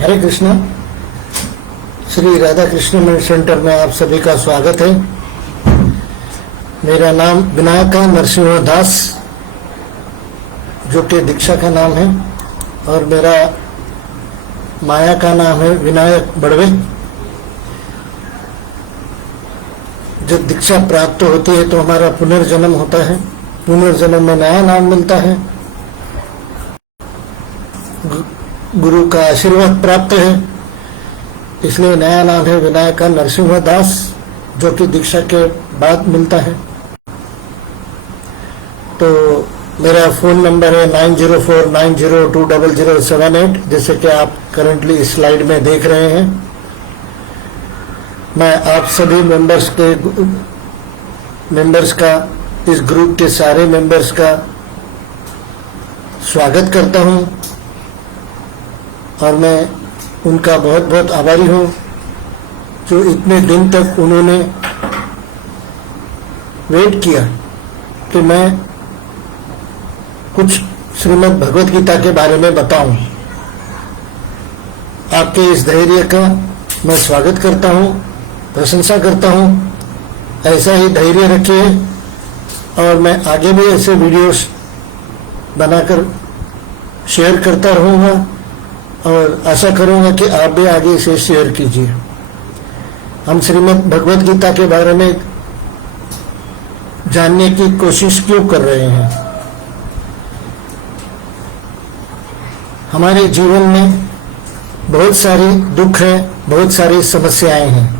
हरे Krishna. Shri Radha Krishna mission centre में आप सभी का स्वागत है। मेरा नाम विनायका नरसिंह दास, जो कि दीक्षा का नाम है, और मेरा माया का नाम है विनायक बड़वे। जब दीक्षा प्राप्त होती है तो हमारा पुनर्जन्म होता है। पुनर्जन्म में नया नाम मिलता है, गुरु का आशीर्वाद प्राप्त है, इसलिए नया नाम है विनायका नरसिंह दास, जो कि दीक्षा के बाद मिलता है। तो मेरा फ़ोन नंबर है 9049020078, जैसे कि आप करंटली इस स्लाइड में देख रहे हैं। मैं आप सभी मेंबर्स का, इस ग्रुप के सारे मेंबर्स का स्वागत करता हूं, और मैं उनका बहुत बहुत आभारी हूं जो इतने दिन तक उन्होंने वेट किया कि मैं कुछ श्रीमद् भगवद गीता के बारे में बताऊं। आपके इस धैर्य का मैं स्वागत करता हूं, प्रशंसा करता हूं। ऐसा ही धैर्य रखिए, और मैं आगे भी ऐसे वीडियोस बनाकर शेयर करता रहूंगा, और आशा करूंगा कि आप भी आगे इसे शेयर कीजिए। हम श्रीमद् भगवद गीता के बारे में जानने की कोशिश क्यों कर रहे हैं? हमारे जीवन में बहुत सारी दुख है, बहुत सारी समस्याएं हैं।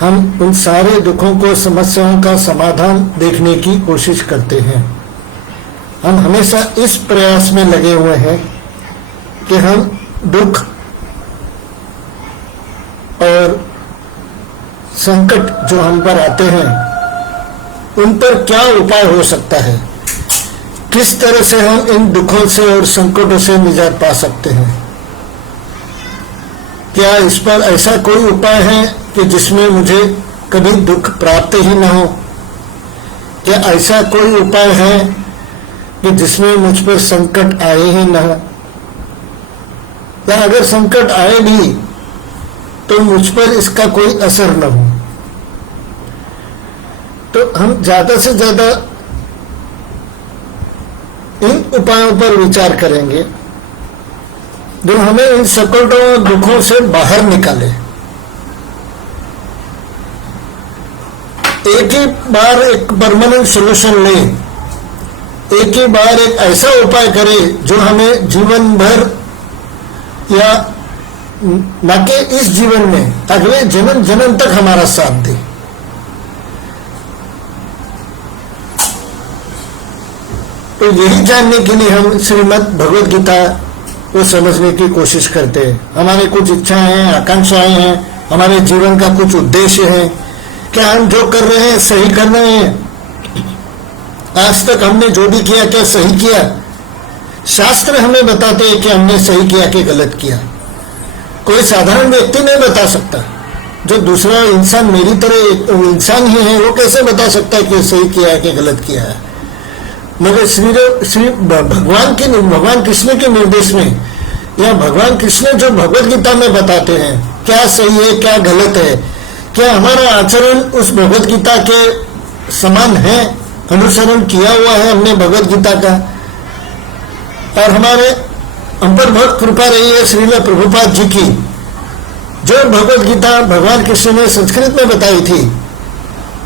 हम उन सारे दुखों को, समस्याओं का समाधान देखने की कोशिश करते हैं। हम हमेशा इस प्रयास में लगे हुए हैं कि हम दुख और संकट जो हम पर आते हैं, उन पर क्या उपाय हो सकता है, किस तरह से हम इन दुखों से और संकटों से निजात पा सकते हैं। क्या इस पर ऐसा कोई उपाय है कि जिसमें मुझे कभी दुख प्राप्त ही न हो? क्या ऐसा कोई उपाय है कि जिसमें मुझ पर संकट आए ही न हो? या अगर संकट आए भी तो मुझ पर इसका कोई असर न हो? तो हम ज्यादा से ज्यादा इन उपायों पर विचार करेंगे जो हमें इन संकटों और दुखों से बाहर निकाले। एक ही बार एक परमानेंट सॉल्यूशन ले, एक ही बार एक ऐसा उपाय करे जो हमें जीवन भर, या न कि इस जीवन में, अगले जन्म जन्म तक हमारा साथ दे। तो यही जानने के लिए हम श्रीमद् भगवद गीता को समझने की कोशिश करते हैं। हमारे कुछ इच्छाएं हैं, आकांक्षाएं हैं, हमारे जीवन का कुछ उद्देश्य है। क्या हम जो कर रहे हैं सही कर रहे हैं? आज तक हमने जो भी किया, क्या सही किया? शास्त्र हमें बताते हैं कि हमने सही किया कि गलत किया। कोई साधारण व्यक्ति नहीं बता सकता। जो दूसरा इंसान, मेरी तरह इंसान ही है, वो कैसे बता सकता है कि सही किया है कि गलत किया है? मगर श्री भगवान कृष्ण के निर्देश में, या भगवान कृष्ण जो भगवद गीता में बताते हैं क्या सही है क्या गलत है, क्या हमारा आचरण उस भगवद गीता के समान है, अनुसरण किया हुआ है हमने भगवद गीता का? और हमारे हम पर बहुत कृपा रही है श्रील प्रभुपाद जी की, जो भगवद गीता भगवान कृष्ण ने संस्कृत में बताई थी,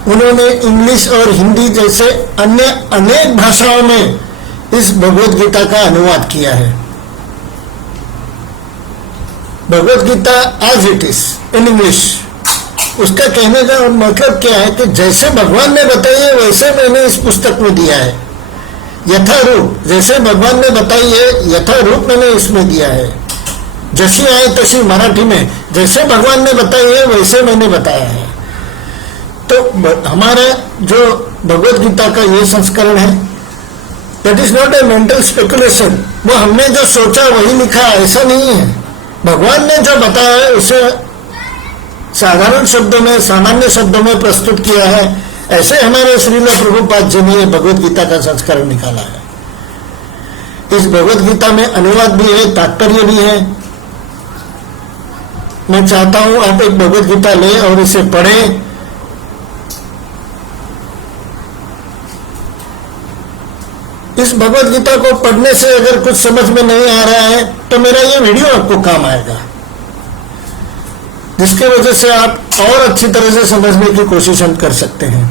उन्होंने इंग्लिश और हिंदी जैसे अन्य अनेक भाषाओं में इस भगवद गीता का अनुवाद किया है। Bhagavad Gita as it is in English, उसका कहने का मतलब क्या है कि जैसे भगवान ने बताई है वैसे मैंने इस पुस्तक में दिया है। यथारूप, जैसे भगवान ने बताई है यथारूप मैंने इसमें दिया है। जैसी आए तैसी मराठी में जैसे भगवान ने बताई है वैसे मैंने बताया है। तो हमारा जो भगवद गीता का ये संस्करण है, that is not a mental speculation. वो हमने जो सोचा वही लिखा, ऐसा नहीं है। भगवान ने जो बताया है उसे साधारण शब्दों में, सामान्य शब्दों में प्रस्तुत किया है। ऐसे हमारे श्रील प्रभुपाद जी ने भगवद गीता का संस्करण निकाला है। इस भगवद गीता में अनुवाद भी है, तात्पर्य भी है, मैं चाहता हूं आप एक भगवत गीता लें और इसे पढ़ें। इस भगवत गीता को पढ़ने से अगर कुछ समझ में नहीं आ रहा है तो मेरा ये वीडियो आपको काम आएगा, जिसके वजह से आप और अच्छी तरह से समझने की कोशिश हम कर सकते हैं।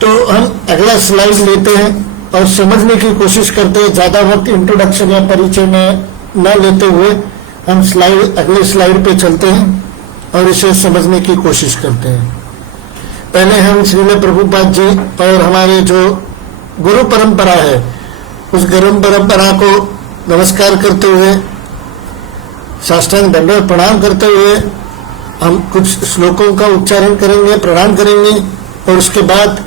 तो हम अगला स्लाइड लेते हैं और समझने की कोशिश करते हैं। ज्यादा वक्त इंट्रोडक्शन या परिचय में न लेते हुए हम अगले स्लाइड पे चलते हैं और इसे समझने की कोशिश करते हैं। पहले हम श्रील प्रभुपाद जी और हमारे जो गुरु परंपरा है उस गुरु परंपरा को नमस्कार करते हुए, साष्टांग दंडवत प्रणाम करते हुए हम कुछ श्लोकों का उच्चारण करेंगे, प्रणाम करेंगे और उसके बाद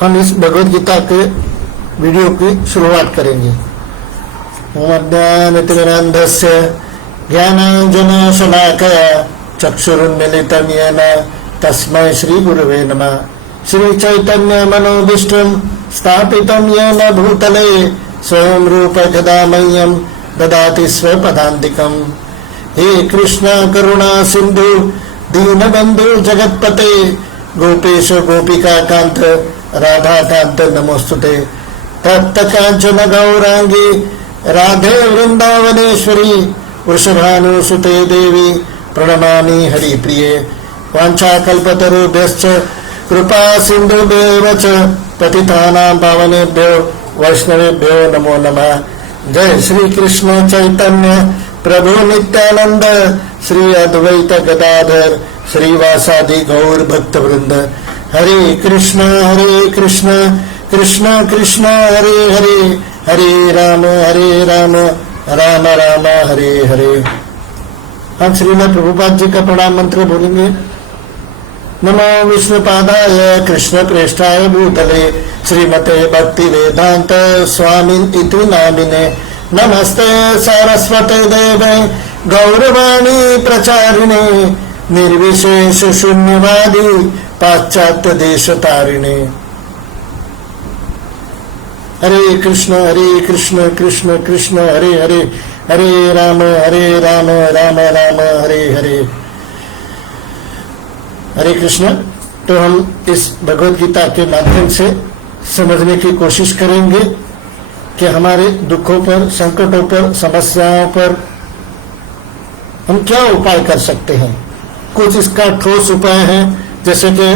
हम इस भगवत गीता के वीडियो की शुरुआत करेंगे। ज्ञानतिमिरान्धस्य ज्ञानाञ्जनशलाकया चक्षुरुन्मीलितं येन तस्मै श्रीगुरवे नमः। श्रीचैतन्यमनोभीष्टं स्थापितं येन भूतले स्वयं रूप कदा मह्यं ददाति स्वपदान्तिकम्। हे कृष्ण करुणा सिन्धु दीनबन्धु जगत्पते गोपेश गोपिका कांत राधा कांत नमोस्तुते। तप्त कांचन गौरांगी राधे वृंदावनेश्वरी वृषभानुसुते देवी प्रणमामि हरिप्रिये। वाञ्छाकल्पतरुभ्यश्च कृपा सिन्धुभ्येव च पतितानां पावनेभ्यो वैष्णवेभ्यो नमो नमः। जय श्री कृष्ण चैतन्य प्रभु नित्यानंद श्री अद्वैत गदाधर श्रीवासादि गौर भक्त वृंद। हरे कृष्ण कृष्ण कृष्ण हरे हरे, हरे राम राम राम हरे हरे। हम श्रीमद् प्रभुपाद जी का प्रणाम मंत्र बोलेंगे। नमो विष्णुपादाय कृष्ण प्रेष्ठाय भूतले श्रीमते भक्ति वेदांत स्वामिन इति नामिने। नमस्ते सरस्वते देवे गौरवाणी प्रचारिणे निर्विशेष शून्यवादी पाश्चात्य देश तारिणे। हरे कृष्ण कृष्ण कृष्ण हरे हरे, हरे राम राम राम हरे हरे। हरे कृष्ण। तो हम इस भगवत गीता के माध्यम से समझने की कोशिश करेंगे कि हमारे दुखों पर, संकटों पर, समस्याओं पर हम क्या उपाय कर सकते हैं। कुछ इसका ठोस उपाय है, जैसे कि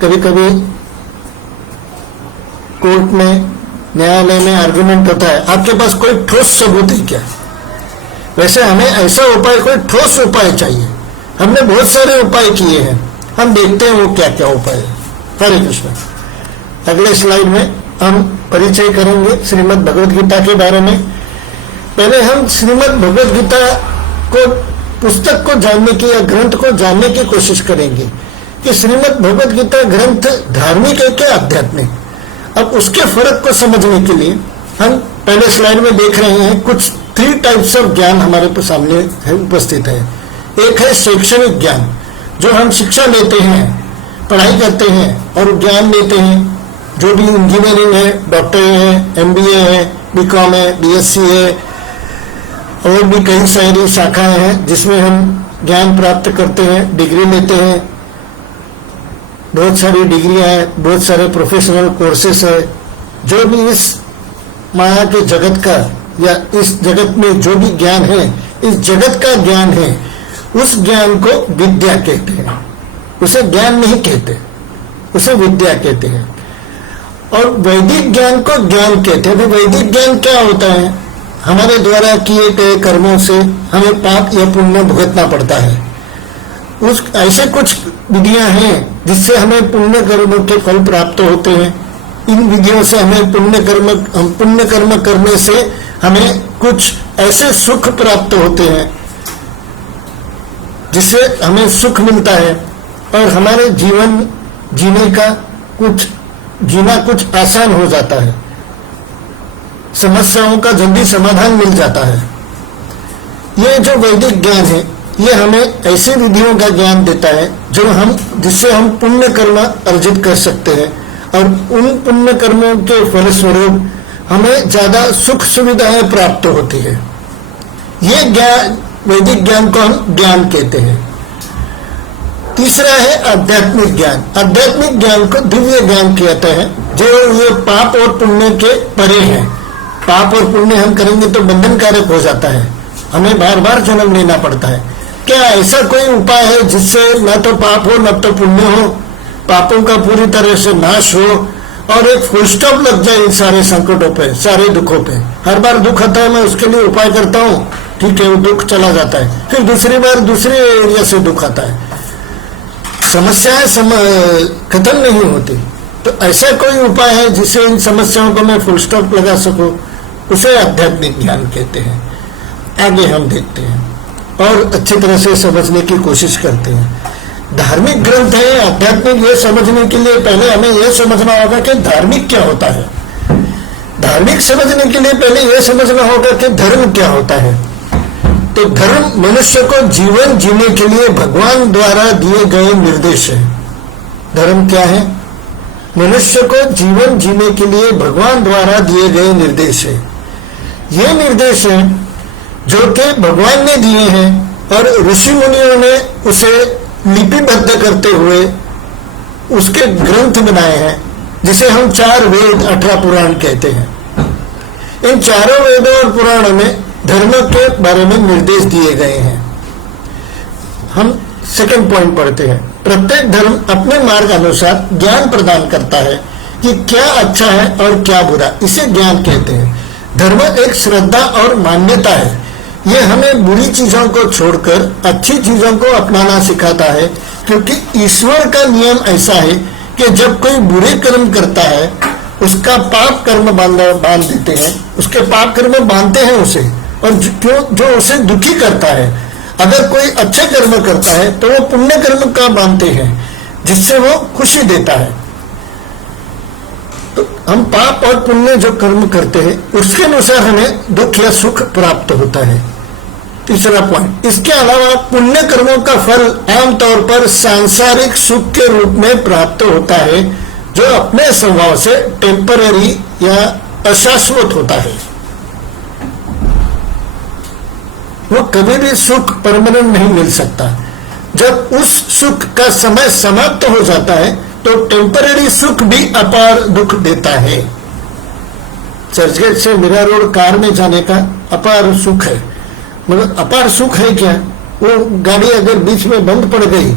कभी कभी कोर्ट में, न्यायालय में आर्गुमेंट होता है, आपके पास कोई ठोस सबूत है क्या? वैसे हमें ऐसा उपाय, कोई ठोस उपाय चाहिए। हमने बहुत सारे उपाय किए हैं, हम देखते हैं वो क्या क्या उपाय है। हरे कृष्ण। अगले स्लाइड में हम परिचय करेंगे श्रीमद् भगवत गीता के बारे में। पहले हम श्रीमद् भगवत गीता को, पुस्तक को जानने की या ग्रंथ को जानने की कोशिश करेंगे कि श्रीमद् भगवत गीता ग्रंथ धार्मिक है क्या आध्यात्मिक। अब उसके फर्क को समझने के लिए हम पहले स्लाइड में देख रहे हैं कुछ 3 टाइप्स ऑफ ज्ञान हमारे सामने है, उपस्थित है। एक है शैक्षणिक ज्ञान, जो हम शिक्षा लेते हैं, पढ़ाई करते हैं और ज्ञान लेते हैं। जो भी इंजीनियरिंग है, डॉक्टर है, MBA है, BCom है, BSc है और भी कई सारी शाखाएं हैं जिसमें हम ज्ञान प्राप्त करते हैं, डिग्री लेते हैं। बहुत सारी डिग्रियां हैं, बहुत सारे प्रोफेशनल कोर्सेस है। जो भी इस माया के जगत का या इस जगत में जो भी ज्ञान है, इस जगत का ज्ञान है, उस ज्ञान को विद्या कहते हैं। उसे ज्ञान नहीं कहते, उसे विद्या कहते हैं। और वैदिक ज्ञान को ज्ञान कहते हैं। वैदिक ज्ञान क्या होता है? हमारे द्वारा किए गए कर्मों से हमें पाप या पुण्य भुगतना पड़ता है। उस ऐसे कुछ विधियां हैं जिससे हमें पुण्य कर्म के फल प्राप्त होते हैं। इन विधियों से हमें पुण्य कर्म करने से हमें कुछ ऐसे सुख प्राप्त होते हैं जिससे हमें सुख मिलता है और हमारे जीवन जीना कुछ आसान हो जाता है। समस्याओं का जल्दी समाधान मिल जाता है। ये जो वैदिक ज्ञान है, ये हमें ऐसी विधियों का ज्ञान देता है जिससे हम पुण्य कर्म अर्जित कर सकते हैं और उन पुण्य कर्मों के फलस्वरूप हमें ज्यादा सुख सुविधाएं प्राप्त होती है। ये ज्ञान, वैदिक ज्ञान को हम ज्ञान कहते हैं। तीसरा है आध्यात्मिक ज्ञान। आध्यात्मिक ज्ञान को दिव्य ज्ञान कहते हैं, जो ये पाप और पुण्य के परे है। पाप और पुण्य हम करेंगे तो बंधनकारक हो जाता है, हमें बार बार जन्म लेना पड़ता है। क्या ऐसा कोई उपाय है जिससे न तो पाप हो न तो पुण्य हो, पापों का पूरी तरह से नाश हो और एक फुल स्टॉप लग जाए इन सारे संकटों पे, सारे दुखों पे? हर बार दुख आता है, मैं उसके लिए उपाय करता हूँ, ठीक है, वो दुख चला जाता है, फिर दूसरी बार दूसरे एरिया से दुख आता है, समस्याएं खत्म नहीं होती। तो ऐसा कोई उपाय है जिससे इन समस्याओं को मैं फुल स्टॉप लगा सकूं, उसे आध्यात्मिक ज्ञान कहते हैं। आगे हम देखते हैं और अच्छी तरह से समझने की कोशिश करते हैं। धार्मिक ग्रंथ है आध्यात्मिक, ये समझने के लिए पहले हमें यह समझना होगा कि धार्मिक क्या होता है। धार्मिक समझने के लिए पहले यह समझना होगा कि धर्म क्या होता है। तो धर्म मनुष्य को जीवन जीने के लिए भगवान द्वारा दिए गए निर्देश है। धर्म क्या है? मनुष्य को जीवन जीने के लिए भगवान द्वारा दिए गए निर्देश है। ये निर्देश है जो कि भगवान ने दिए हैं और ऋषि मुनियों ने उसे लिपिबद्ध करते हुए उसके ग्रंथ बनाए हैं, जिसे हम 4 वेद 18 पुराण कहते हैं। इन चारों वेदों और पुराणों में धर्म के बारे में निर्देश दिए गए हैं। हम सेकंड पॉइंट पढ़ते हैं। प्रत्येक धर्म अपने मार्ग अनुसार ज्ञान प्रदान करता है कि क्या अच्छा है और क्या बुरा, इसे ज्ञान कहते हैं। धर्म एक श्रद्धा और मान्यता है। यह हमें बुरी चीजों को छोड़कर अच्छी चीजों को अपनाना सिखाता है, क्योंकि ईश्वर का नियम ऐसा है कि जब कोई बुरे कर्म करता है उसका पाप कर्म बांध देते हैं, उसके पाप कर्म बांधते हैं उसे, और जो उसे दुखी करता है। अगर कोई अच्छे कर्म करता है तो वो पुण्य कर्म का बांधते हैं, जिससे वो खुशी देता है। तो हम पाप और पुण्य जो कर्म करते हैं उसके अनुसार हमें दुख या सुख प्राप्त होता है। तीसरा पॉइंट, इसके अलावा पुण्य कर्मों का फल आमतौर पर सांसारिक सुख के रूप में प्राप्त होता है, जो अपने स्वभाव से टेम्पररी या अशाश्वत होता है। वो कभी भी सुख परमानेंट नहीं मिल सकता। जब उस सुख का समय समाप्त हो जाता है तो टेम्पररी सुख भी अपार दुख देता है। चर्चगेट से मीरा रोड कार में जाने का अपार सुख है, मगर अपार सुख है क्या? वो गाड़ी अगर बीच में बंद पड़ गई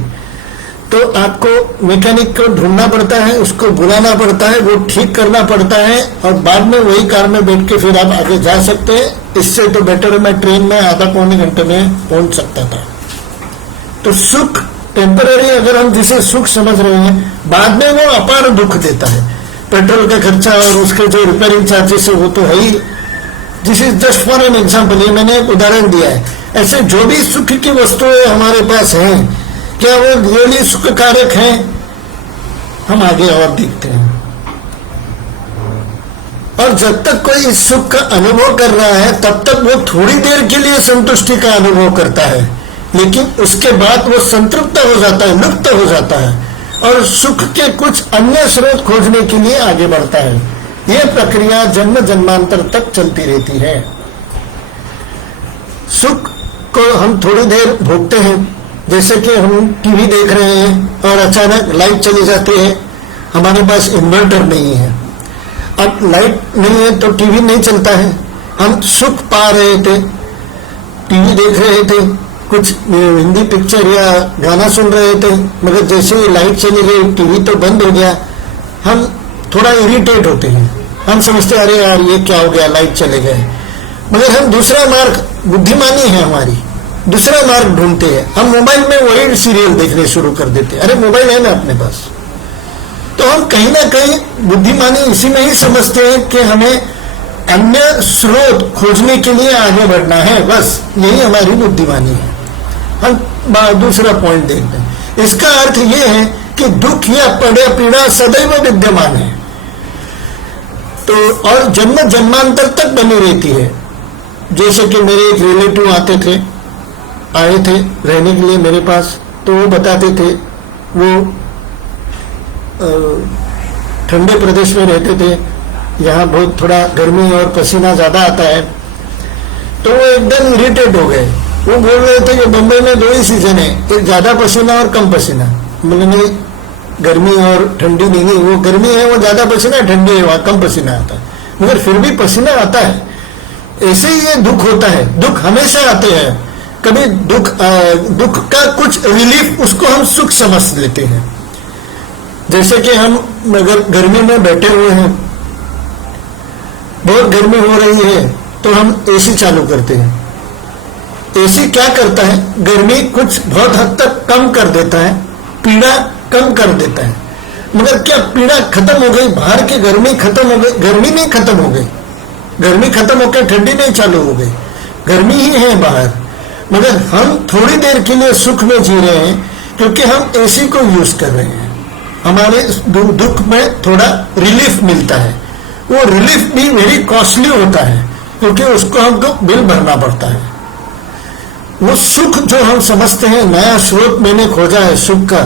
तो आपको मैकेनिक को ढूंढना पड़ता है, उसको बुलाना पड़ता है, वो ठीक करना पड़ता है, और बाद में वही कार में बैठ के फिर आप आगे जा सकते हैं। इससे तो बेटर मैं ट्रेन में आधा पौने घंटे में पहुंच सकता था। तो सुख टेम्पररी अगर हम जिसे सुख समझ रहे हैं, बाद में वो अपार दुख देता है। पेट्रोल का खर्चा और उसके जो रिपेयरिंग चार्जेस है वो तो है ही। This is just for an example, ये मैंने एक उदाहरण दिया है। ऐसे जो भी सुख की वस्तुएं हमारे पास हैं, क्या वो रियली सुखकारक हैं? हम आगे और देखते हैं। और जब तक कोई इस सुख का अनुभव कर रहा है तब तक वो थोड़ी देर के लिए संतुष्टि का अनुभव करता है, लेकिन उसके बाद वो संतृप्त हो जाता है, लुप्त हो जाता है और सुख के कुछ अन्य स्रोत खोजने के लिए आगे बढ़ता है। यह प्रक्रिया जन्म जन्मांतर तक चलती रहती है। सुख को हम थोड़ी देर भोगते हैं, जैसे कि हम टीवी देख रहे हैं और अचानक लाइट चली जाती है। हमारे पास इन्वर्टर नहीं है, अब लाइट नहीं है तो टीवी नहीं चलता है। हम सुख पा रहे थे, टीवी देख रहे थे, कुछ हिंदी पिक्चर या गाना सुन रहे थे, मगर जैसे ही लाइट चली गई टीवी तो बंद हो गया। हम थोड़ा इरिटेट होते हैं, हम समझते अरे यार ये क्या हो गया, लाइट चले गए। मगर हम दूसरा मार्ग, बुद्धिमानी है हमारी, दूसरा मार्ग ढूंढते हैं। हम मोबाइल में वही सीरियल देखने शुरू कर देते हैं, अरे मोबाइल है ना अपने पास। तो हम कहीं ना कहीं बुद्धिमानी इसी में ही समझते हैं कि हमें अन्य स्रोत खोजने के लिए आगे बढ़ना है, बस यही हमारी बुद्धिमानी है। हम दूसरा पॉइंट देखते हैं। इसका अर्थ यह है कि दुख या पीड़ा सदैव विद्यमान है, तो और जन्म जन्मांतर तक बनी रहती है। जैसे कि मेरे एक रिलेटिव आए थे रहने के लिए मेरे पास, तो वो बताते थे वो ठंडे प्रदेश में रहते थे, यहाँ बहुत थोड़ा गर्मी और पसीना ज़्यादा आता है। तो वो एकदम इरिटेट हो गए। वो बोल रहे थे कि बम्बई में 2 ही सीजन है, एक ज्यादा पसीना और कम पसीना। मतलब नहीं, गर्मी और ठंडी नहीं, वो गर्मी है वो ज्यादा पसीना, ठंडी है वहां कम पसीना आता है, मगर फिर भी पसीना आता है। ऐसे ही ये दुख होता है, दुख हमेशा आते हैं। कभी दुख का कुछ रिलीफ, उसको हम सुख समझ लेते हैं। जैसे कि हम अगर गर्मी में बैठे हुए हैं, बहुत गर्मी हो रही है, तो हम एसी चालू करते हैं। एसी क्या करता है, गर्मी कुछ बहुत हद तक कम कर देता है, पीड़ा कम कर देता है। मगर क्या पीड़ा खत्म हो गई? बाहर की गर्मी खत्म हो गई? गर्मी नहीं खत्म हो गई, गर्मी खत्म होकर ठंडी नहीं चालू हो गई, गर्मी ही है बाहर। मगर हम थोड़ी देर के लिए सुख में जी रहे हैं, क्योंकि हम एसी को यूज कर रहे हैं। हमारे दुख में थोड़ा रिलीफ मिलता है। वो रिलीफ भी वेरी कॉस्टली होता है, क्योंकि उसको हमको बिल भरना पड़ता है। वो सुख जो हम समझते हैं, नया स्रोत मैंने खोजा है सुख का,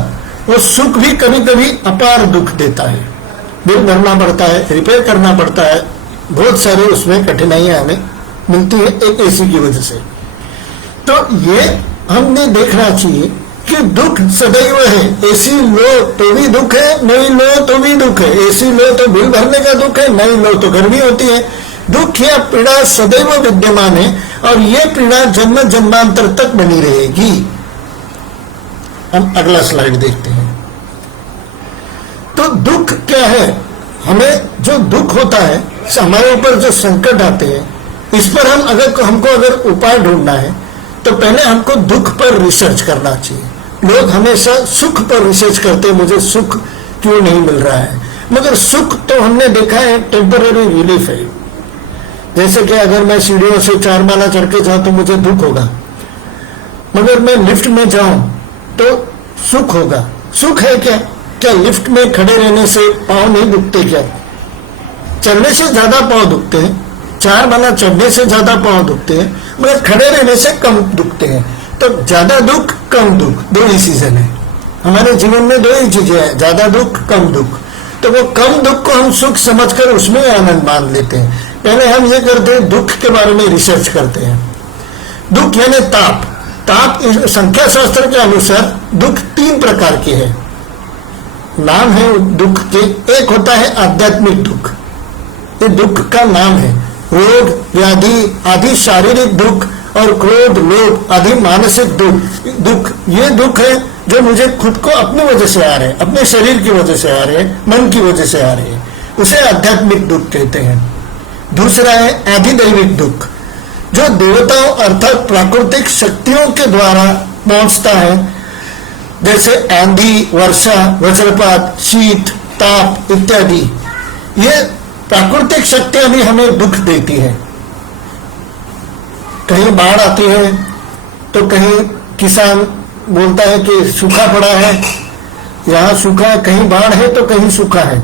वो सुख भी कभी कभी अपार दुख देता है। बिल भरना पड़ता है, रिपेयर करना पड़ता है, बहुत सारे उसमें कठिनाइयां हमें मिलती है एक एसी की वजह से। तो ये हमने देखना चाहिए कि दुख सदैव है। एसी लो तो भी दुख है, नहीं लो तो भी दुख है। एसी लो तो बिल भरने का दुख है, नहीं लो तो गर्मी होती है। दुख या पीड़ा सदैव विद्यमान है, और ये पीड़ा जन्म जन्मांतर तक बनी रहेगी। हम अगला स्लाइड देखते हैं। तो दुख क्या है? हमें जो दुख होता है, हमारे ऊपर जो संकट आते हैं, इस पर हमको अगर उपाय ढूंढना है, तो पहले हमको दुख पर रिसर्च करना चाहिए। लोग हमेशा सुख पर रिसर्च करते हैं, मुझे सुख क्यों नहीं मिल रहा है। मगर सुख तो हमने देखा है टेम्पररी रिलीफ है। जैसे कि अगर मैं सीढ़ियों से 4 माला चढ़ के जाऊं तो मुझे दुख होगा, मगर मैं लिफ्ट में जाऊं तो सुख होगा। सुख है क्या? क्या लिफ्ट में खड़े रहने से पांव नहीं दुखते? क्या चलने से ज्यादा पांव दुखते हैं, 4 माला चढ़ने से ज्यादा पांव दुखते हैं, मगर खड़े रहने से कम दुखते हैं। तो ज्यादा दुख कम दुख 2 ही सीजन है हमारे जीवन में, 2 ही चीजें हैं, ज्यादा दुख कम दुख। तो वो कम दुख को हम सुख समझकर उसमें आनंद मान लेते हैं। पहले हम ये करते हैं, दुख के बारे में रिसर्च करते हैं। दुख यानी ताप। ताप संख्या शास्त्र के अनुसार दुख 3 प्रकार के हैं। नाम है दुख के। एक होता है आध्यात्मिक दुख, ये दुख का नाम है। रोग व्याधि आदि शारीरिक दुख, और क्रोध लोभ आदि मानसिक दुख, ये दुख है जो मुझे खुद को अपनी वजह से आ रहे हैं, अपने शरीर की वजह से आ रहे हैं, मन की वजह से आ रहे हैं, उसे आध्यात्मिक दुख कहते हैं। दूसरा है अधिदैविक दुख, जो देवताओं अर्थात प्राकृतिक शक्तियों के द्वारा पहुंचता है, जैसे आंधी, वर्षा, वज्रपात, शीत, ताप इत्यादि। ये प्राकृतिक शक्तियां भी हमें दुख देती हैं। कहीं बाढ़ आती है तो कहीं किसान बोलता है कि सूखा पड़ा है, यहाँ सूखा है, कहीं बाढ़ है तो कहीं सूखा है।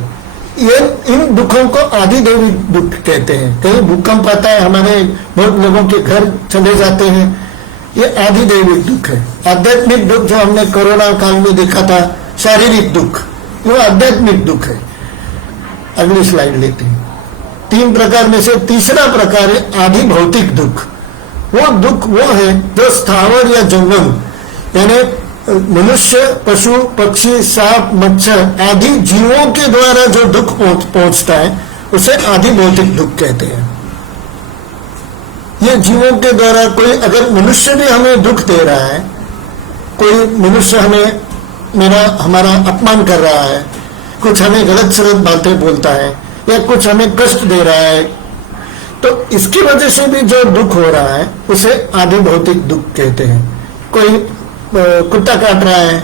ये इन दुखों को आधिदैविक दुख कहते हैं। कहीं भूकंप आता है, हमारे बहुत लोगों के घर चले जाते हैं, ये आधिदैविक दुख है। आध्यात्मिक दुख जो हमने कोरोना काल में देखा था, शारीरिक दुख, वो आध्यात्मिक दुख है। अगली स्लाइड लेते हैं। 3 प्रकार में से तीसरा प्रकार है आधिभौतिक दुख। वो दुख वो है जो स्थावर या जंगम यानी मनुष्य, पशु, पक्षी, सांप, मच्छर आदि जीवों के द्वारा जो दुख पहुंचता है, उसे आधिभौतिक दुख कहते हैं। ये जीवों के द्वारा कोई अगर मनुष्य भी हमें दुख दे रहा है, कोई मनुष्य हमारा अपमान कर रहा है, कुछ हमें गलत सलत बातें बोलता है, या कुछ हमें कष्ट दे रहा है, तो इसकी वजह से भी जो दुख हो रहा है उसे आधिभौतिक दुख कहते हैं। कोई कुत्ता काट रहा है,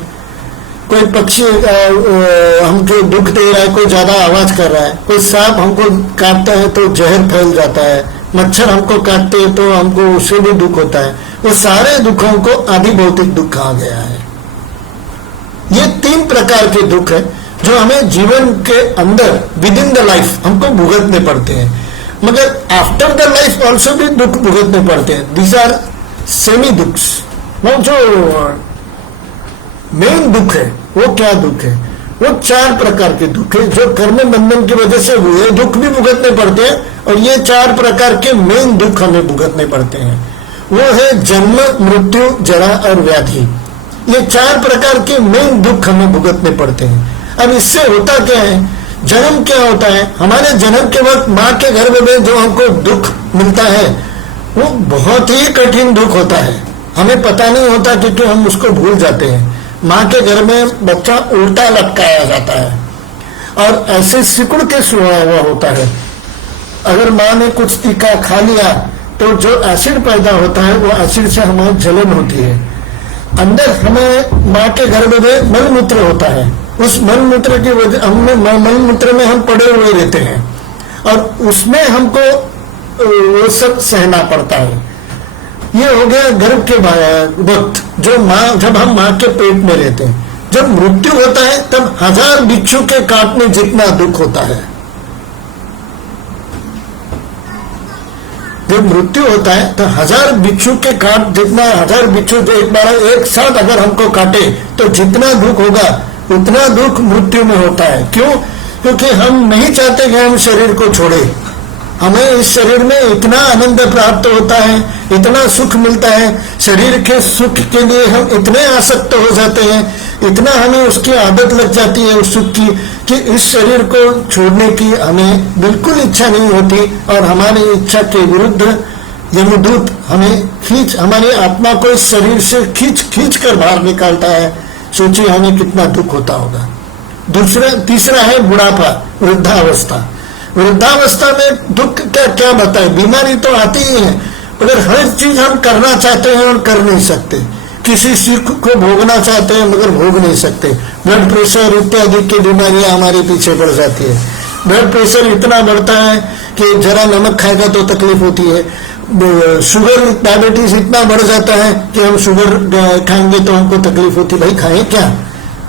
कोई पक्षी हमको दुख दे रहा है, कोई ज्यादा आवाज कर रहा है, कोई सांप हमको काटता है तो जहर फैल जाता है, मच्छर हमको काटते हैं तो हमको उससे भी दुख होता है। वो सारे दुखों को आधिभौतिक दुख कहा गया है। ये 3 प्रकार के दुख है जो हमें जीवन के अंदर विद इन द लाइफ हमको भुगतने पड़ते हैं, मगर आफ्टर द लाइफ ऑल्सो भी दुख भुगतने पड़ते हैं। दीज आर सेमी दुख्स। वो जो मेन दुख है वो क्या दुख है? वो 4 प्रकार के दुख है जो कर्म बंधन की वजह से हुए दुख भी भुगतने पड़ते हैं, और ये 4 प्रकार के मेन दुख हमें भुगतने पड़ते हैं। वो है जन्म, मृत्यु, जरा और व्याधि। ये 4 प्रकार के मेन दुख हमें भुगतने पड़ते हैं। अब इससे होता क्या है, जन्म क्या होता है, हमारे जन्म के वक्त माँ के गर्भ में जो हमको दुख मिलता है वो बहुत ही कठिन दुख होता है। हमें पता नहीं होता क्योंकि हम उसको भूल जाते हैं। माँ के घर में बच्चा उल्टा लटकाया जाता है और ऐसे सिकुड़ के सोया हुआ होता है। अगर माँ ने कुछ तीखा खा लिया तो जो एसिड पैदा होता है वो एसिड से हमारी जलन होती है। अंदर हमें माँ के गर्भ में मलमूत्र होता है, उस मलमूत्र की वजह मलमूत्र में हम पड़े हुए रहते हैं और उसमें हमको वो सब सहना पड़ता है। ये हो गया गर्भ के वक्त जब हम माँ के पेट में रहते हैं। जब मृत्यु होता है तब 1000 बिच्छू के काटने जितना दुख होता है। जब मृत्यु होता है तो 1000 बिच्छू के काट जितना 1000 बिच्छू जो एक साथ अगर हमको काटे तो जितना दुख होगा उतना दुख मृत्यु में होता है। क्यों? क्योंकि हम नहीं चाहते कि हम शरीर को छोड़े। हमें इस शरीर में इतना आनंद प्राप्त होता है, इतना सुख मिलता है, शरीर के सुख के लिए हम इतने आसक्त हो जाते हैं, इतना हमें उसकी आदत लग जाती है उस सुख की कि इस शरीर को छोड़ने की हमें बिल्कुल इच्छा नहीं होती और हमारी इच्छा के विरुद्ध यमदूत हमारी आत्मा को इस शरीर से खींच कर बाहर निकालता है। सोचिए हमें कितना दुख होता होगा। तीसरा है बुढ़ापा, वृद्धावस्था। वृद्धावस्था में दुख क्या बताए, बीमारी तो आती ही है मगर हर चीज हम करना चाहते हैं और कर नहीं सकते। किसी सुख को भोगना चाहते हैं मगर भोग नहीं सकते। ब्लड प्रेशर इत्यादि की बीमारियां हमारे पीछे पड़ जाती है। ब्लड प्रेशर इतना बढ़ता है कि जरा नमक खाएगा तो तकलीफ होती है। शुगर डायबिटीज इतना बढ़ जाता है कि हम शुगर खाएंगे तो हमको तकलीफ होती है। भाई खाएं क्या?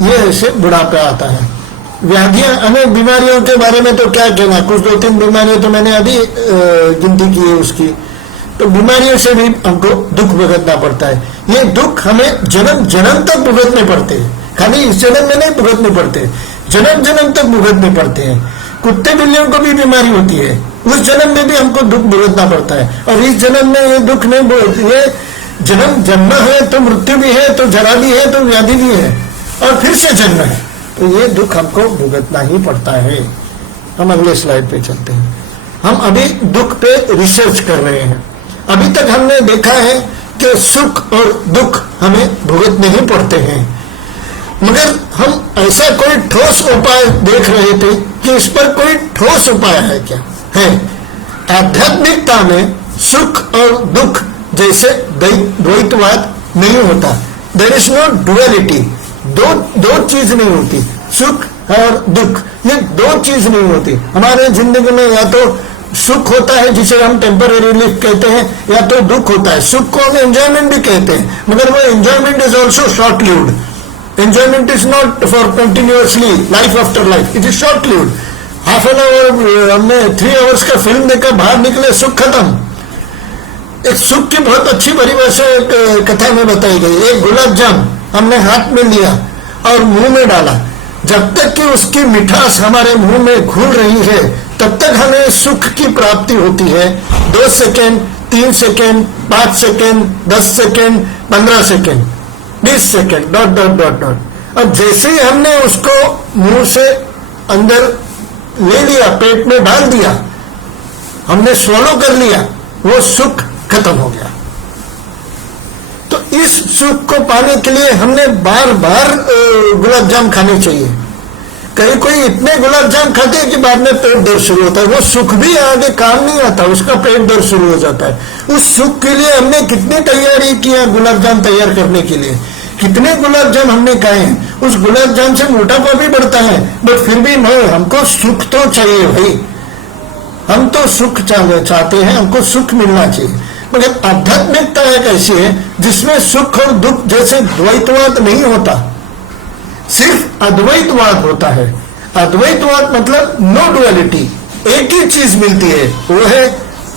ये ऐसे बुढ़ापा आता है। व्याधियां, हमें बीमारियों के बारे में तो क्या कहना, कुछ 2-3 बीमारियां तो मैंने अभी गिनती की है उसकी। तो बीमारियों से भी हमको दुख भुगतना पड़ता है। ये दुख हमें जन्म तक भुगतने पड़ते हैं, खाली इस जन्म में नहीं भुगतने पड़ते, जन्म तक भुगतने पड़ते हैं। कुत्ते बिल्लियों को भी बीमारी होती है, उस जन्म में भी हमको दुख भुगतना पड़ता है। और इस जन्म में ये दुख नहीं भुगत, ये जन्म है तो मृत्यु भी है, तो जरा भी है तो व्याधि भी है और फिर से जन्म है, तो ये दुख हमको भुगतना ही पड़ता है। हम अगले स्लाइड पे चलते हैं। हम अभी दुख पे रिसर्च कर रहे हैं। अभी तक हमने देखा है कि सुख और दुख हमें भुगतने ही पड़ते हैं, मगर हम ऐसा कोई ठोस उपाय देख रहे थे कि इस पर कोई ठोस उपाय है क्या? है। आध्यात्मिकता में सुख और दुख जैसे द्वैतवाद नहीं होता। There is no duality. दो चीज नहीं होती, सुख और दुख, ये 2 चीज नहीं होती। हमारे जिंदगी में या तो सुख होता है जिसे हम टेम्पररी रिलीफ कहते हैं, या तो दुख होता है। सुख को हम एंजॉयमेंट भी कहते हैं, मगर वो enjoyment is also short lived. Enjoyment is not for continuously life after life, it is short lived. Half an hour हमने 3 आवर्स का फिल्म देखा, बाहर निकले, सुख खत्म। एक सुख की बहुत अच्छी परिभाषा कथा में बताई गई। एक गुलाब जाम हमने हाथ में लिया और मुंह में डाला, जब तक कि उसकी मिठास हमारे मुंह में घुल रही है तब तक हमें सुख की प्राप्ति होती है। 2 second, 3 second, 5 second, 10 second, 15 second, 20 second, dot dot dot dot. अब जैसे ही हमने उसको मुंह से अंदर ले लिया, पेट में डाल दिया, हमने स्वॉलो कर लिया, वो सुख खत्म हो गया। तो इस सुख को पाने के लिए हमने बार बार गुलाब जाम खाने चाहिए। कोई इतने गुलाब जाम खाते हैं कि बाद में पेट दर्द शुरू होता है, वो सुख भी आगे काम नहीं आता, उसका पेट दर्द शुरू हो जाता है। उस सुख के लिए हमने कितनी तैयारी किया गुलाब जाम तैयार करने के लिए, कितने गुलाब जाम हमने खाए हैं। उस गुलाब जाम से मोटापा भी बढ़ता है, बट फिर भी नहीं, हमको सुख तो चाहिए भाई। हम तो सुख चाहते हैं, हमको सुख मिलना चाहिए। मगर आध्यात्मिकता एक ऐसी है जिसमें सुख और दुख जैसे द्वैतवाद नहीं होता, सिर्फ अद्वैतवाद होता है। अद्वैतवाद मतलब नो डुअलिटी, एक ही चीज मिलती है, वो है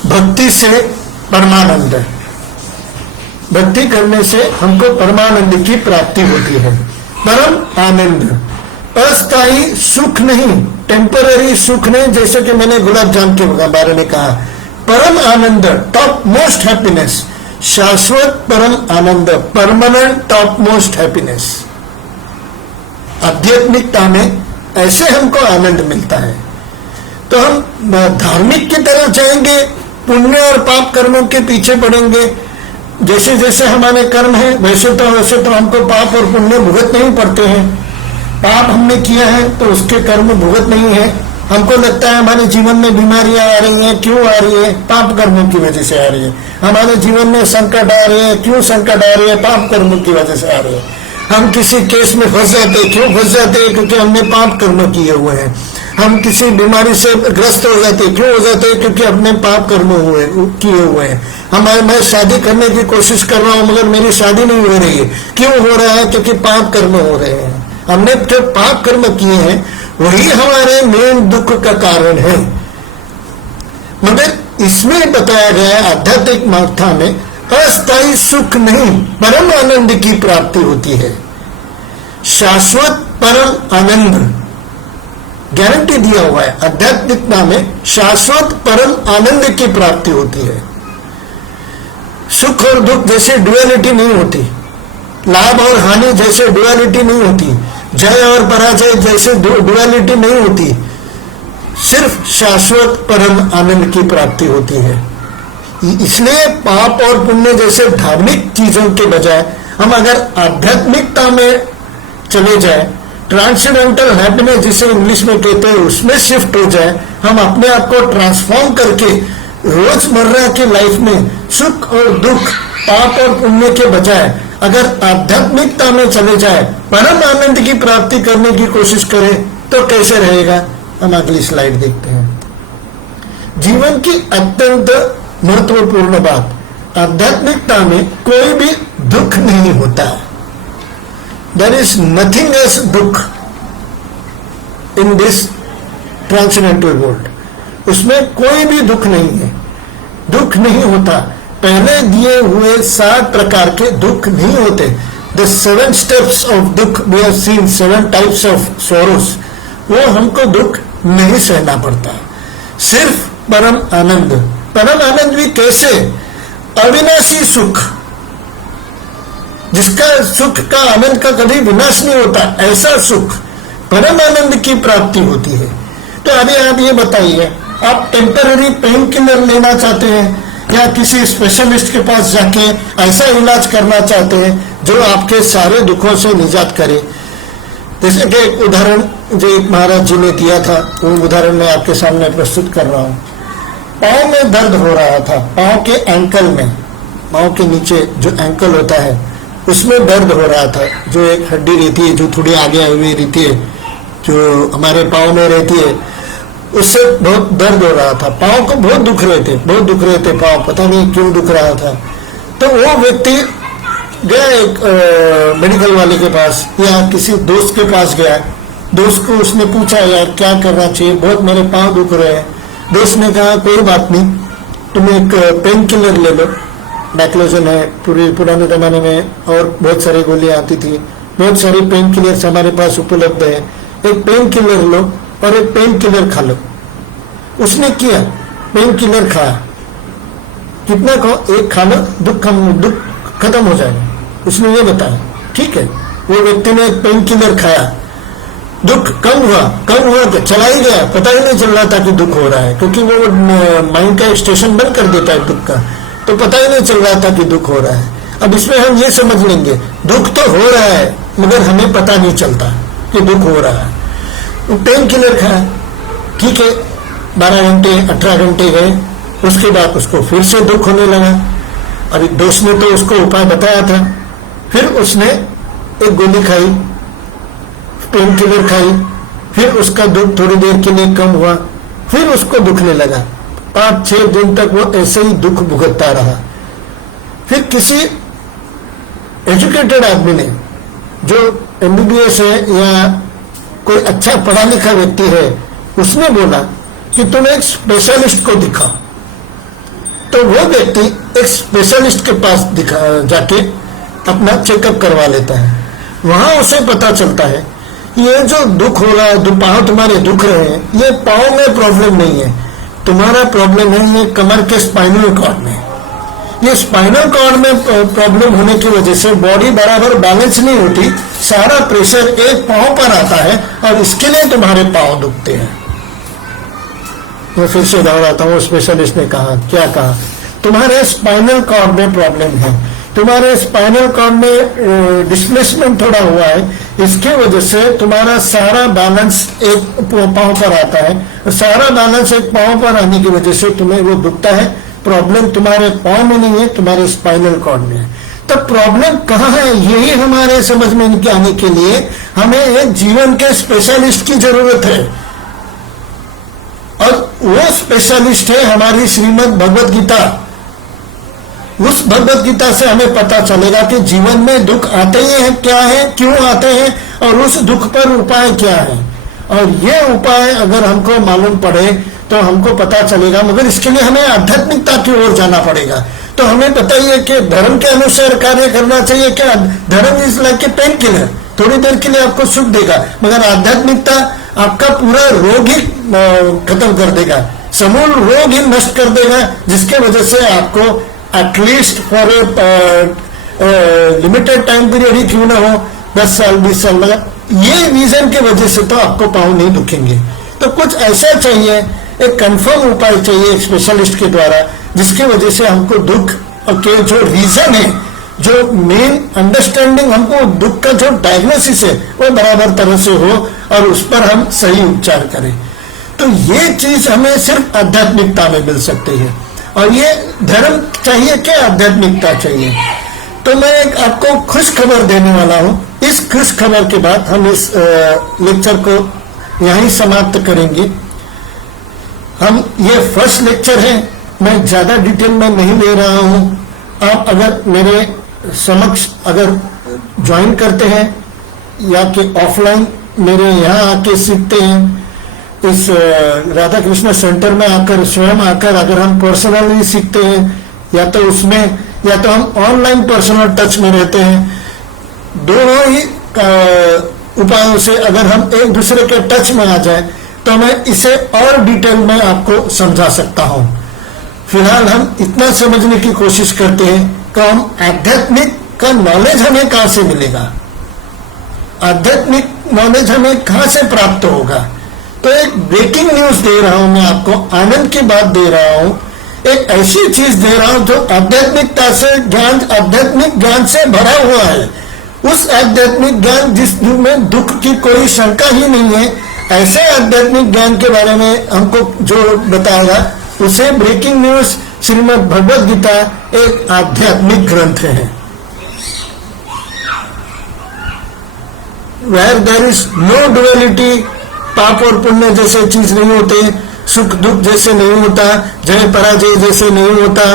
भक्ति से परमानंद। भक्ति करने से हमको परमानंद की प्राप्ति होती है, परम आनंद। अस्थाई सुख नहीं, टेम्पररी सुख नहीं, जैसे कि मैंने गुलाब जाम के बारे में कहा। परम आनंद, टॉप मोस्ट हैप्पीनेस, शाश्वत परम आनंद, परमानेंट टॉप मोस्ट हैप्पीनेस। आध्यात्मिकता में ऐसे हमको आनंद मिलता है। तो हम धार्मिक की तरफ जाएंगे, पुण्य और पाप कर्मों के पीछे पड़ेंगे। जैसे जैसे हमारे कर्म है वैसे तो हमको पाप और पुण्य भुगत नहीं पड़ते हैं। पाप हमने किया है तो उसके कर्म भुगत नहीं है। हमको लगता है हमारे जीवन में बीमारियां आ रही हैं, क्यों आ रही है? पाप कर्मों की वजह से आ रही है। हमारे जीवन में संकट आ रहे हैं, क्यों संकट आ रही है? पाप कर्मों की वजह से आ रही है। हम किसी केस में फंस जाते, क्यों फंस जाते? क्योंकि हमने पाप कर्म किए हुए हैं। हम किसी बीमारी से ग्रस्त हो जाते, क्यों हो जाते? क्योंकि अपने पाप कर्म किए हुए हैं। मैं शादी करने की कोशिश कर रहा हूं मगर मेरी शादी नहीं हो रही है, क्यों हो रहा है? क्योंकि पाप कर्म हो रहे हैं। हमने जो पाप कर्म किए हैं वही हमारे मेन दुख का कारण है। मगर इसमें बताया गया आध्यात्मिक मार्था में अस्थायी सुख नहीं, परम आनंद की प्राप्ति होती है। शाश्वत परम आनंद गारंटी दिया हुआ है। आध्यात्मिकता में शाश्वत परम आनंद की प्राप्ति होती है। सुख और दुख जैसे डुअलिटी नहीं होती, लाभ और हानि जैसे डुअलिटी नहीं होती, जय और पराजय जैसे डुअलिटी नहीं होती। सिर्फ शाश्वत परम आनंद की प्राप्ति होती है। इसलिए पाप और पुण्य जैसे धार्मिक चीजों के बजाय हम अगर आध्यात्मिकता में चले जाए, ट्रांसेंडेंटल हैप्पीनेस जिसे इंग्लिश में कहते हैं, उसमें शिफ्ट हो जाए, हम अपने आप को ट्रांसफॉर्म करके रोजमर्रा की लाइफ में सुख और दुख, पाप और पुण्य के बजाय अगर आध्यात्मिकता में चले जाए, परम आनंद की प्राप्ति करने की कोशिश करें तो कैसे रहेगा? हम अगली स्लाइड देखते हैं। जीवन की अत्यंत महत्वपूर्ण बात, आध्यात्मिकता में कोई भी दुख नहीं होता। देयर इज नथिंग एज दुख इन दिस ट्रांसेंडेंटल वर्ल्ड। उसमें कोई भी दुख नहीं है, दुख नहीं होता। पहले दिए हुए 7 प्रकार के दुख नहीं होते। द 7 स्टेप्स ऑफ दुख, we have seen 7 types of sorrows. वो हमको दुख नहीं सहना पड़ता, सिर्फ परम आनंद। परम आनंद भी कैसे? अविनाशी सुख, जिसका सुख का आनंद का कभी विनाश नहीं होता, ऐसा सुख परम आनंद की प्राप्ति होती है। तो अभी आप ये बताइए, आप टेम्पररी पेन किलर लेना चाहते हैं या किसी स्पेशलिस्ट के पास जाके ऐसा इलाज करना चाहते हैं जो आपके सारे दुखों से निजात करे? जैसे कि एक उदाहरण जो एक महाराज जी ने दिया था, वो उदाहरण मैं आपके सामने प्रस्तुत कर रहा हूँ। पाँव में दर्द हो रहा था, पाँव के एंकल में, पाँव के नीचे जो एंकल होता है उसमें दर्द हो रहा था। जो एक हड्डी रहती है जो थोड़ी आगे हुई रहती है, जो हमारे पाँव में रहती है, उससे बहुत दर्द हो रहा था। पाँव को बहुत दुख रहे थे, बहुत दुख रहे थे पाँव, पता नहीं क्यों दुख रहा था। तो वो व्यक्ति गया एक मेडिकल वाले के पास या किसी दोस्त के पास गया। दोस्त को उसने पूछा, यार क्या करना चाहिए, बहुत मेरे पाँव दुख रहे हैं। दोस्त ने कहा कोई बात नहीं, तुम एक पेन किलर ले लो, डाक्लोजन है, पुराने जमाने में और बहुत सारी गोलियां आती थी, बहुत सारी पेन किलर्स हमारे पास उपलब्ध है। एक पेन किलर लो और एक पेन किलर खा लो। उसने किया, पेन किलर खाया। कितना खाओ? एक खा लो, दुख खत्म हो जाएगा, उसने ये बताया। ठीक है, वो व्यक्ति ने एक पेन किलर खाया, दुख कम हुआ तो चला ही गया, पता ही नहीं चल रहा था कि दुख हो रहा है, क्योंकि वो माइंड का स्टेशन बंद कर देता है दुख का, तो पता ही नहीं चल रहा था कि दुख हो रहा है। अब इसमें हम ये समझ लेंगे दुख तो हो रहा है मगर हमें पता नहीं चलता कि दुख हो रहा है। पेन किलर खाया, ठीक है, 12 घंटे 18 घंटे गए, उसके बाद उसको फिर से दुख होने लगा। अभी दोस्त ने तो उसको उपाय बताया था, फिर उसने एक गोली खाई, पेन किलर खाई, फिर उसका दुख थोड़ी देर के लिए कम हुआ, फिर उसको दुखने लगा। 5-6 दिन तक वो ऐसे ही दुख भुगतता रहा। फिर किसी एजुकेटेड आदमी ने, जो MBBS है या कोई अच्छा पढ़ा लिखा व्यक्ति है, उसने बोला कि तुम एक स्पेशलिस्ट को दिखाओ। तो वो व्यक्ति एक स्पेशलिस्ट के पास जाके अपना चेकअप करवा लेता है। वहां उसे पता चलता है ये जो दुख हो रहा है, पाँव तुम्हारे दुख रहे हैं, ये पाँव में प्रॉब्लम नहीं है, तुम्हारा प्रॉब्लम है ये कमर के स्पाइनल कॉर्ड में। ये स्पाइनल कॉर्ड में प्रॉब्लम होने की वजह से बॉडी बराबर बैलेंस नहीं होती, सारा प्रेशर एक पाँव पर आता है और इसके लिए तुम्हारे पाँव दुखते हैं। मैं फिर से दोहराता हूँ, स्पेशलिस्ट ने कहा, क्या कहा, तुम्हारे स्पाइनल कॉर्ड में प्रॉब्लम है, तुम्हारे स्पाइनल कॉर्ड में डिस्प्लेसमेंट थोड़ा हुआ है, इसके वजह से तुम्हारा सारा बैलेंस एक पाँव पर आता है, और सारा बैलेंस एक पाँव पर आने की वजह से तुम्हें वो दुखता है। प्रॉब्लम तुम्हारे पाँव में नहीं है, तुम्हारे स्पाइनल कॉर्ड में है। तो प्रॉब्लम कहाँ है, यही हमारे समझ में आने के लिए हमें एक जीवन के स्पेशलिस्ट की जरूरत है, और वो स्पेशलिस्ट है हमारी श्रीमद् भगवद गीता। उस भगवद गीता से हमें पता चलेगा कि जीवन में दुख आते ही हैं, क्या है, क्यों आते हैं, और उस दुख पर उपाय क्या है। और ये उपाय अगर हमको मालूम पड़े तो हमको पता चलेगा, मगर इसके लिए हमें आध्यात्मिकता की ओर जाना पड़ेगा। तो हमें पता ही है कि धर्म के अनुसार कार्य करना चाहिए। क्या धर्म is like a pain killer, थोड़ी देर के लिए आपको सुख देगा, मगर आध्यात्मिकता आपका पूरा रोग ही खत्म कर देगा, समूल रोग ही नष्ट कर देगा, जिसके वजह से आपको at least for limited time period ही क्यों ना हो, 10 साल 20 साल, मगर ये रीजन के वजह से तो आपको पाँव नहीं दुखेंगे। तो कुछ ऐसा चाहिए, एक कंफर्म उपाय चाहिए एक स्पेशलिस्ट के द्वारा, जिसकी वजह से हमको दुख के जो रीजन है, जो मेन अंडरस्टैंडिंग, हमको दुख का जो डायग्नोसिस है वो बराबर तरह से हो और उस पर हम सही उपचार करें। तो ये चीज हमें सिर्फ आध्यात्मिकता में मिल सकती है, और ये धर्म चाहिए क्या, आध्यात्मिकता चाहिए। तो मैं एक आपको खुश खबर देने वाला हूं। इस खुश खबर के बाद हम इस लेक्चर को यहीं समाप्त करेंगे। हम ये फर्स्ट लेक्चर है, मैं ज्यादा डिटेल में नहीं ले रहा हूं। आप अगर मेरे समक्ष अगर ज्वाइन करते हैं या कि ऑफलाइन मेरे यहाँ आके सीखते हैं, इस राधा कृष्ण सेंटर में आकर स्वयं आकर अगर हम पर्सनली सीखते हैं, या तो उसमें, या तो हम ऑनलाइन पर्सनल टच में रहते हैं, दोनों ही उपायों से अगर हम एक दूसरे के टच में आ जाए तो मैं इसे और डिटेल में आपको समझा सकता हूं। फिलहाल हम इतना समझने की कोशिश करते हैं कि हम आध्यात्मिक का नॉलेज हमें कहां से मिलेगा, आध्यात्मिक नॉलेज हमें कहां से प्राप्त होगा। तो एक ब्रेकिंग न्यूज दे रहा हूं मैं आपको, आनंद की बात दे रहा हूं, एक ऐसी चीज दे रहा हूं जो आध्यात्मिकता से ज्ञान, आध्यात्मिक ज्ञान से भरा हुआ है। उस आध्यात्मिक ज्ञान जिसमें दुख की कोई शंका ही नहीं है, ऐसे आध्यात्मिक ज्ञान के बारे में हमको जो बताएगा उसे ब्रेकिंग न्यूज श्रीमद् भगवद गीता एक आध्यात्मिक ग्रंथ है। Where there is no duality, पाप और पुण्य जैसे चीज नहीं होते, सुख दुख जैसे नहीं होता, जय पराजय जैसे नहीं होता,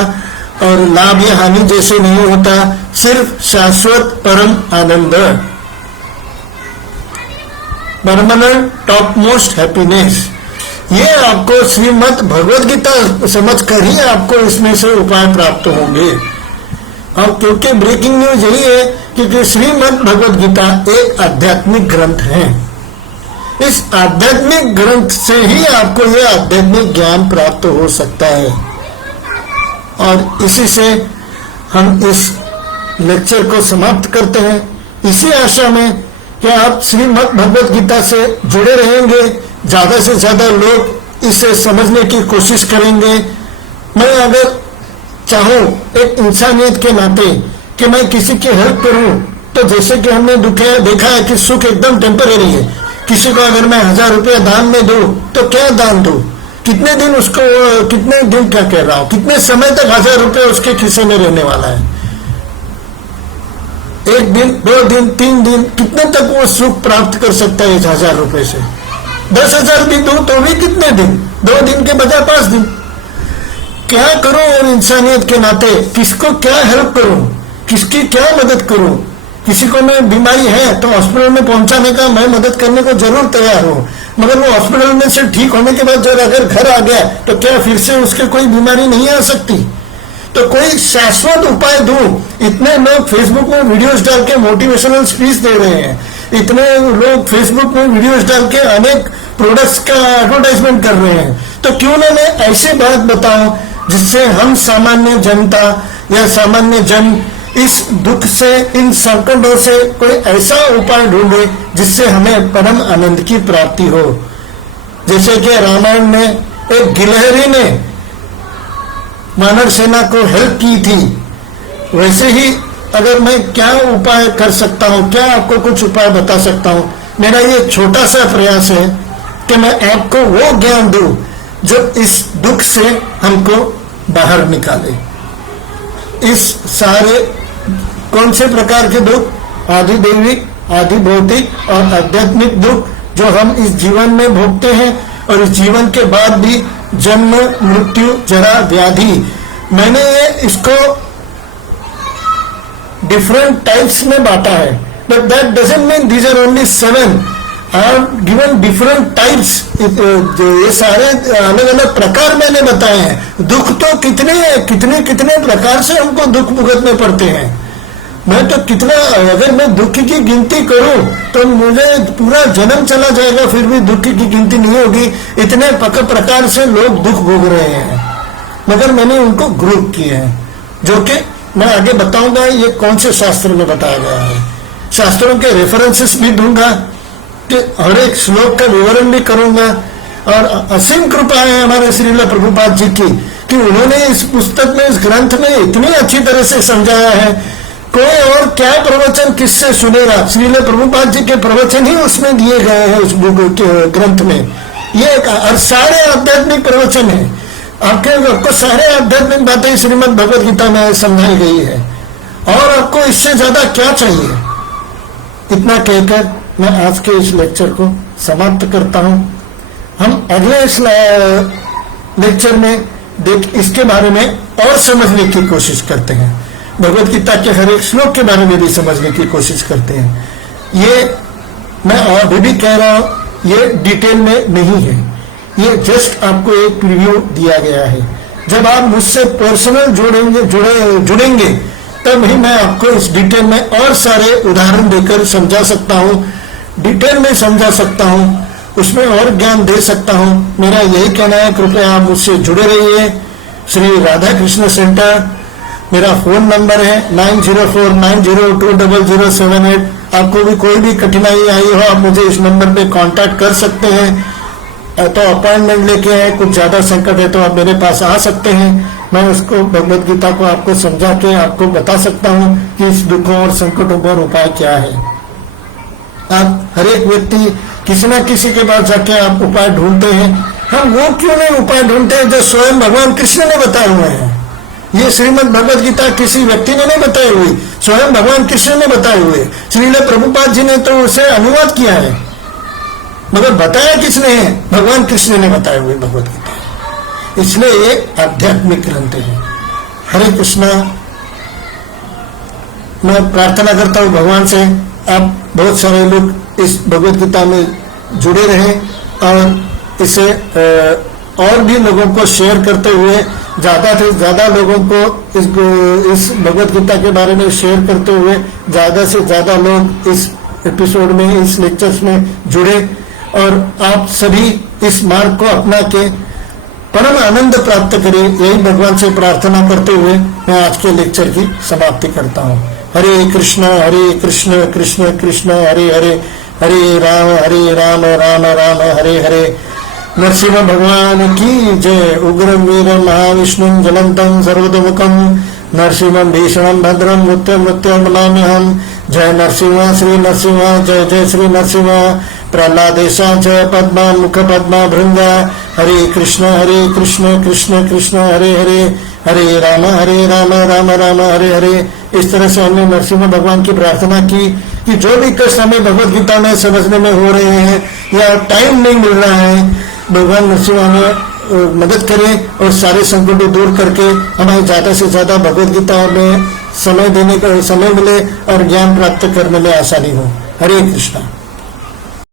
और लाभ या हानि जैसे नहीं होता, सिर्फ शाश्वत परम आनंद, परमानेंट टॉप मोस्ट हैप्पीनेस। ये आपको श्रीमद् भगवद गीता समझकर ही आपको इसमें से उपाय प्राप्त होंगे। और क्योंकि ब्रेकिंग न्यूज यही है क्योंकि श्रीमद् भगवद गीता एक आध्यात्मिक ग्रंथ है। इस आध्यात्मिक ग्रंथ से ही आपको यह आध्यात्मिक ज्ञान प्राप्त हो सकता है। और इसी से हम इस लेक्चर को समाप्त करते हैं, इसी आशा में कि आप श्रीमद् भगवद गीता से जुड़े रहेंगे, ज्यादा से ज्यादा लोग इसे समझने की कोशिश करेंगे। मैं अगर चाहूं एक इंसानियत के नाते कि मैं किसी की हेल्प करूं, तो जैसे कि हमने देखा है कि सुख एकदम टेम्पररी है। किसी को अगर मैं 1000 रुपया दान में दूं तो क्या दान दूं, कितने दिन उसको, कितने दिन क्या कह रहा हूं, कितने समय तक 1000 रुपया उसके खिस्से में रहने वाला है, 1 दिन 2 दिन 3 दिन, कितने तक वो सुख प्राप्त कर सकता है 1000 रुपए से। 10,000 भी दूं तो भी कितने दिन, 2 दिन के बजाय 5 दिन। क्या करूं और इंसानियत के नाते किसको क्या हेल्प करूं, किसकी क्या मदद करूं। किसी को में बीमारी है तो हॉस्पिटल में पहुंचाने का मैं मदद करने को जरूर तैयार हूं, मगर वो हॉस्पिटल में से ठीक होने के बाद जब अगर घर आ गया तो क्या फिर से उसके कोई बीमारी नहीं आ सकती। तो कोई शाश्वत उपाय दूं। इतने लोग फेसबुक में वीडियोस डाल के मोटिवेशनल स्पीच दे रहे हैं, इतने लोग फेसबुक में वीडियोस डाल के अनेक प्रोडक्ट्स का एडवर्टाइजमेंट कर रहे हैं, तो क्यों ना मैं ऐसी बात बताऊं जिससे हम सामान्य जनता या सामान्य जन इस दुख से, इन संकटों से कोई ऐसा उपाय ढूंढे जिससे हमें परम आनंद की प्राप्ति हो। जैसे कि रामायण में एक गिलहरी ने वानर सेना को हेल्प की थी, वैसे ही अगर मैं क्या उपाय कर सकता हूँ, क्या आपको कुछ उपाय बता सकता हूँ। मेरा ये छोटा सा प्रयास है कि मैं आपको वो ज्ञान दूं जो इस दुख से हमको बाहर निकाले। इस सारे कौन से प्रकार के दुख, आदि दैविक, आदि भौतिक और आध्यात्मिक दुख जो हम इस जीवन में भोगते हैं, और इस जीवन के बाद भी जन्म, मृत्यु, जरा, व्याधि, मैंने ये इसको डिफरेंट टाइप्स में बांटा है, but that doesn't mean these are only 7। I have given different types. ये सारे अलग अलग प्रकार मैंने बताए हैं। दुख तो कितने प्रकार से हमको दुख भुगतने पड़ते हैं। मैं तो कितना, अगर मैं दुख की गिनती करूं तो मुझे पूरा जन्म चला जाएगा, फिर भी दुख की गिनती नहीं होगी। इतने प्रकार से लोग दुख भोग रहे हैं, मगर मैंने उनको ग्रुप किए हैं, जो कि मैं आगे बताऊंगा ये कौन से शास्त्र में बताया गया है। शास्त्रों के रेफरेंसेस भी दूंगा, कि हर एक श्लोक का विवरण भी करूंगा। और असीम कृपा है हमारे श्रील प्रभुपाद जी की कि उन्होंने इस पुस्तक में, इस ग्रंथ में इतनी अच्छी तरह से समझाया है। कोई और क्या प्रवचन किससे सुनेगा? श्रील प्रभुपाद जी के प्रवचन ही उसमें दिए गए हैं उस ग्रंथ में। ये और सारे आध्यात्मिक प्रवचन है। आपको सारे आध्यात्मिक बातें श्रीमद् भगवद गीता में समझाई गई है, और आपको इससे ज्यादा क्या चाहिए? इतना कहकर मैं आज के इस लेक्चर को समाप्त करता हूं। हम अगले इस लेक्चर में इसके बारे में और समझने की कोशिश करते हैं। भगवद गीता के हर एक श्लोक के बारे में भी समझने की कोशिश करते हैं। ये मैं अभी भी कह रहा हूं, ये डिटेल में नहीं है, ये जस्ट आपको एक प्रीव्यू दिया गया है। जब आप मुझसे पर्सनल जुड़ेंगे तब ही मैं आपको इस डिटेल में और सारे उदाहरण देकर समझा सकता हूँ, डिटेल में समझा सकता हूँ, उसमें और ज्ञान दे सकता हूँ। मेरा यही कहना है, कृपया आप मुझसे जुड़े रहिए। श्री राधा कृष्ण सेंटर मेरा फोन नंबर है 9049020078। आपको भी कोई भी कठिनाई आई हो, आप मुझे इस नंबर पे कांटेक्ट कर सकते हैं। तो अपॉइंटमेंट लेके आए, कुछ ज्यादा संकट है तो आप मेरे पास आ सकते हैं। मैं उसको भगवद गीता को आपको समझा के आपको बता सकता हूँ कि इस दुखों और संकटों पर उपाय क्या है। आप हर एक व्यक्ति किसी न किसी के पास जाके आप उपाय ढूंढते हैं। हम वो क्यों नहीं उपाय ढूंढते हैं जो स्वयं भगवान कृष्ण ने बताए हुए हैं? ये श्रीमद् भगवद गीता किसी व्यक्ति ने नहीं बताई हुई, स्वयं भगवान कृष्ण ने बताए हुए। श्रील प्रभुपाद जी ने तो उसे अनुवाद किया है, मगर बताया किसने है? भगवान कृष्ण ने बताए हुए भगवद गीता। इसलिए ये आध्यात्मिक ग्रंथ है। हरे कृष्णा। मैं प्रार्थना करता हूँ भगवान से आप बहुत सारे लोग इस भगवद गीता में जुड़े रहें, और इसे और भी लोगों को शेयर करते हुए ज्यादा से ज्यादा लोगों को इस भगवद गीता के बारे में शेयर करते हुए ज्यादा से ज्यादा लोग इस एपिसोड में, इस लेक्चर्स में जुड़े, और आप सभी इस मार्ग को अपना के परम आनंद प्राप्त करें। यही भगवान से प्रार्थना करते हुए मैं आज के लेक्चर की समाप्ति करता हूँ। हरे कृष्ण कृष्ण कृष्ण हरे हरे, हरे राम राम राम हरे हरे। नरसिंह भगवान की जय। उग्र वीर महाविष्णु ज्वलंतम सर्वतोमुखम नरसिंहं भीषणं भद्रं मृत्युं नमाम्यहम्। जय नरसिंह श्री नरसिंह, जय जय श्री नरसिंह। प्रहलादेशा जय पद्मा मुख पद्मा भृंगा। हरे कृष्ण कृष्ण कृष्ण हरे हरे, हरे राम राम राम हरे हरे। इस तरह से हमने नरसिंह भगवान की प्रार्थना की कि जो भी कष्ट हमें भगवद गीता में समझने में हो रहे हैं या टाइम नहीं मिल रहा है, भगवान नरसिंह हमें मदद करें और सारे संकटों दूर करके हमें ज्यादा से ज्यादा भगवद गीता में समय देने का समय मिले और ज्ञान प्राप्त करने में आसानी हो। हरे कृष्णा।